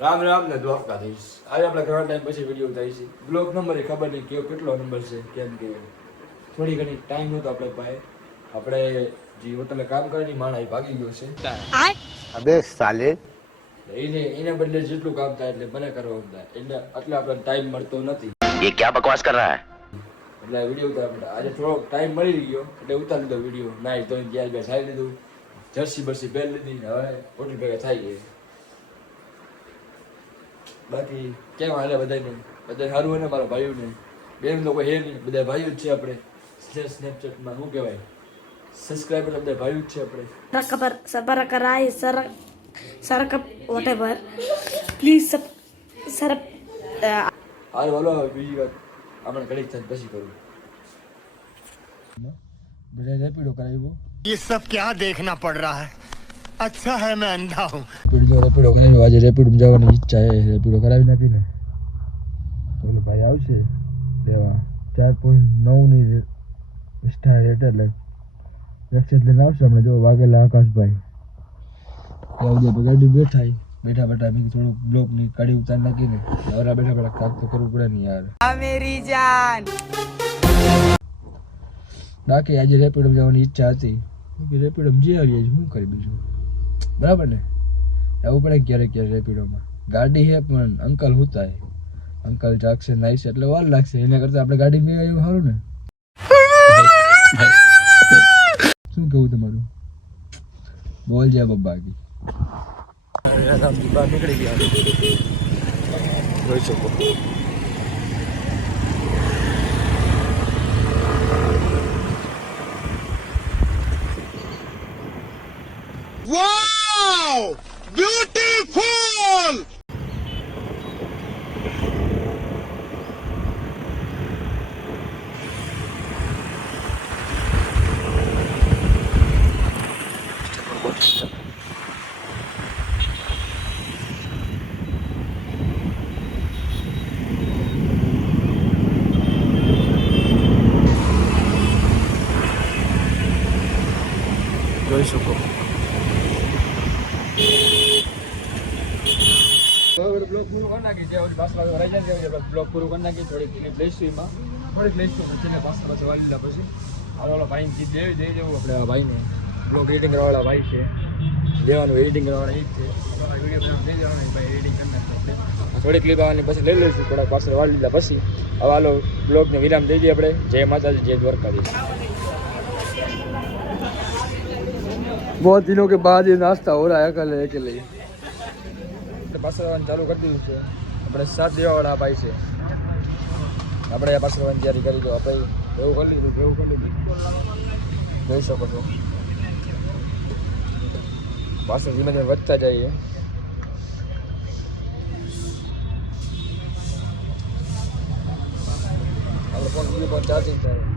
રામ રામ ને દ્વારકાધીશ. આજે આપણે ઘણા ટાઈમ પછી વિડીયો ઉતારી છે. બ્લોગ નંબર એ ખબર નહીં કેટલો નંબર છે, કેમ કે થોડી ઘણી ટાઈમ નહોતો આપણે પાસે. આપણે જે હોટલે કામ કરીને માણસ ભાગી ગયો છે. અબે સાલે એને બદલે જેટલું કામ થાય એટલે મને કરવાનું થાય, એટલે એટલે આપણે ટાઈમ મળતો નથી. ये क्या बकवास कर रहा है એટલે વિડીયો ઉતારવા આજે થોડો ટાઈમ મળી ગયો એટલે ઉતારી લીધો વિડીયો. નાઈ તો ગેસ બેસ ખાઈ લીધું, જર્સી બરસી પહેરી લીધી, હવે હોટલ ભેગા થઈ ગઈ. બાકી કેમ હાલે બધાને? બધા સારું હોય ને? મારા ભાઈઓને બેન લોકો હે નહીં, બધા ભાઈઓ જ છે આપણે. સ્નેપચેટમાં શું કહેવાય, સબસ્ક્રાઈબર બધા ભાઈઓ જ છે આપણે. Sabarakai Sarakap whatever. Please Sarap હાલ બોલો બીજી વાત આપણે ઘડીક થાય પછી કરું. બધા રેપિડો કરાવ્યો. ये सब क्या देखना पड़ रहा है अच्छा है मैं अंधा हूँ રેપિડો કરાવ્યો. આજે રેપિડો જવાની ઈચ્છા છે, રેપિડો કરાવી નાખીને તો ઓલો ભાઈ આવશે લેવા. 4.9 ની સ્ટાર રેટ એટલે એક્સેસ લઈને આવશે હમણાં. જો વાઘેલા આકાશભાઈ ત્યાં ગાડી બેઠા મેં થોડુંક બ્લોક ની કાઢી ઉતાર નાખીને નવરા બેઠા કામ તો કરવું પડે ને યાર. मेरी जान બાકી આજે રેપિડો જવાની ઈચ્છા હતી, રેપિડો જઈ આવીએ. શું કરી બીજું, બરાબર ને? જવું પડે ક્યારેક ક્યારેક રેપિડોમાં. ગાડી છે પણ અંકલ હુતા અંકલ જાગશે નાઈશે એટલે વાર લાગશે. એના કરતા આપણે ગાડી મેં આવ્યું સારું ને. શું કેવું તમારું? બોલ જાય બાકી નીકળી ગયા જોઈ શકો. वाओ ब्यूटीफुल જોઈ શકો. બ્લોક પૂરું કરી નાખી છે. પાછળ રહી જાય બ્લોક પૂરું કરી નાખી. થોડીક લઈશું એમાં થોડીક લઈશું નથી પાછળ વાળી લીધા પછી ઓલા ભાઈને જીત દેવી દઈ દેવું આપણે. આ ભાઈને બ્લોગ એડિટિંગ કરવાવાળા ભાઈ છે, દેવાનું એડિટિંગ કરવાના એ જ છે. વિડીયો દઈ દેવાનું ભાઈ એડિટિંગ કરી નાખીએ આપણે. થોડી ક્લિપ આવવાની પછી લઈ લઈશું. થોડાક પાછળ વાળી લીધા પછી હવે હાલો બ્લોગને વિરામ દઈ દઈએ આપણે. જય માતાજી, જય દ્વારકાધીશ. बहुत दिनों के बाद ये नाश्ता हो रहा है कल के लिए. પાસરવાનું ચાલુ કરી દીધું છે આપણે. સાથ દેવાવાળા ભાઈ છે આપણે. પાસરવાની તૈયારી કરી દો આપણે. એવું કરી લીધું જોઈ શકો છો. પાછળ ધીમે ધીમે વધતા જઈએ. આપણે ફોન ચાર્જિંગ થાય.